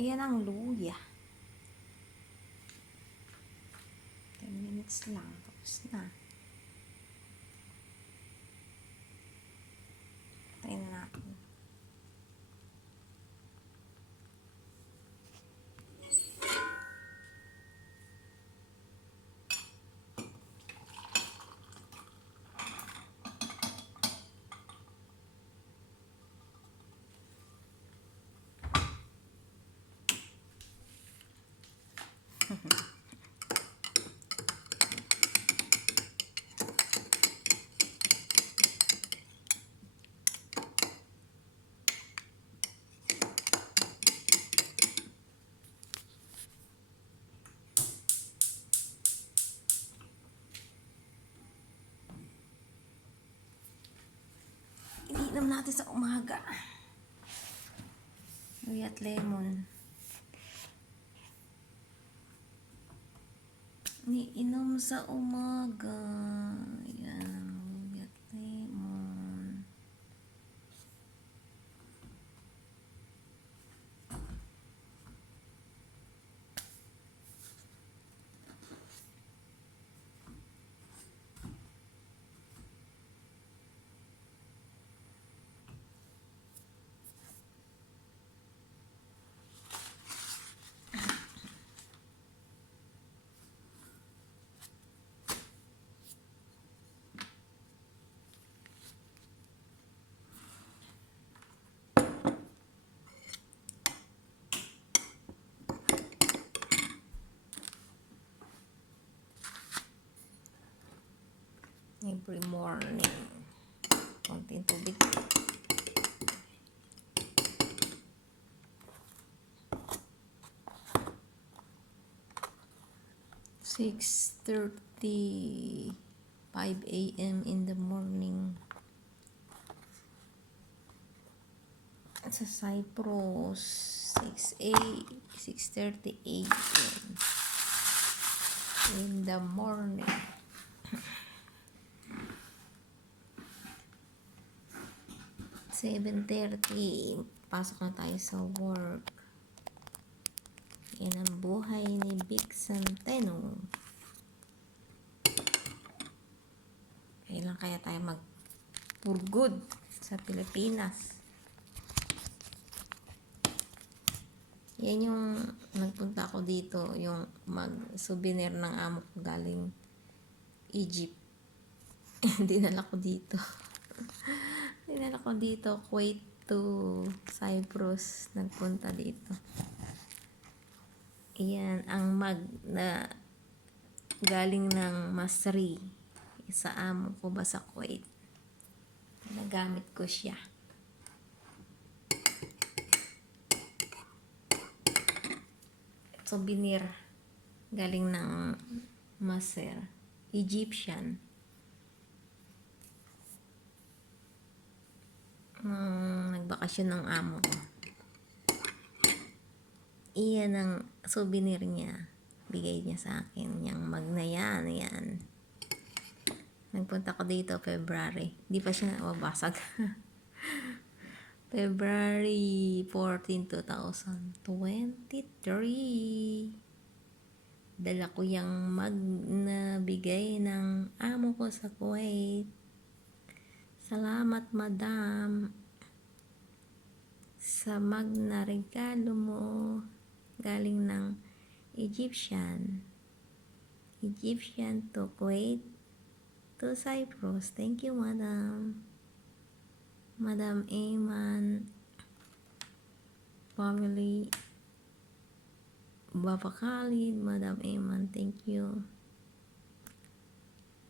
Ayan ang luya. 10 minutes lang. Tapos na. Tayo na natin. Iniinom natin sa umaga. Luya at lemon. Iniinom sa umaga. Ayan, luya at lemon. Every morning. Konting tubig. "6:35 a.m. in the morning." Sa Cyprus, 6:30 a.m. in the morning. 7:30, pasok na tayo sa work. Yan ang buhay ni Vic Centeno. Kailan kaya tayo for good sa Pilipinas? Yan yung nagpunta ako dito, yung mag-souvenir ng amo ko galing Egypt. Dinala ko dito. Dinala ko dito, Kuwait to Cyprus. Nagpunta dito. Ayan, ang na galing ng Masri. Sa amo ko ba sa Kuwait. Nagamit ko siya. Souvenir. Galing ng Masr. Egyptian. Nagbakasyon ng amo ko. Iyan ang souvenir niya. Bigay niya sa akin. Yung mag na yan. Yan. Nagpunta ko dito February. Di pa siya nababasag. February 14, 2023. Dala ko yung mag na bigay ng amo ko sa Kuwait. Salamat, madam, sa mag na regalo mo galing ng Egyptian to Kuwait to Cyprus. Thank you, madam. Madam Eman family, Baba Khalid, Madam Eman, thank you.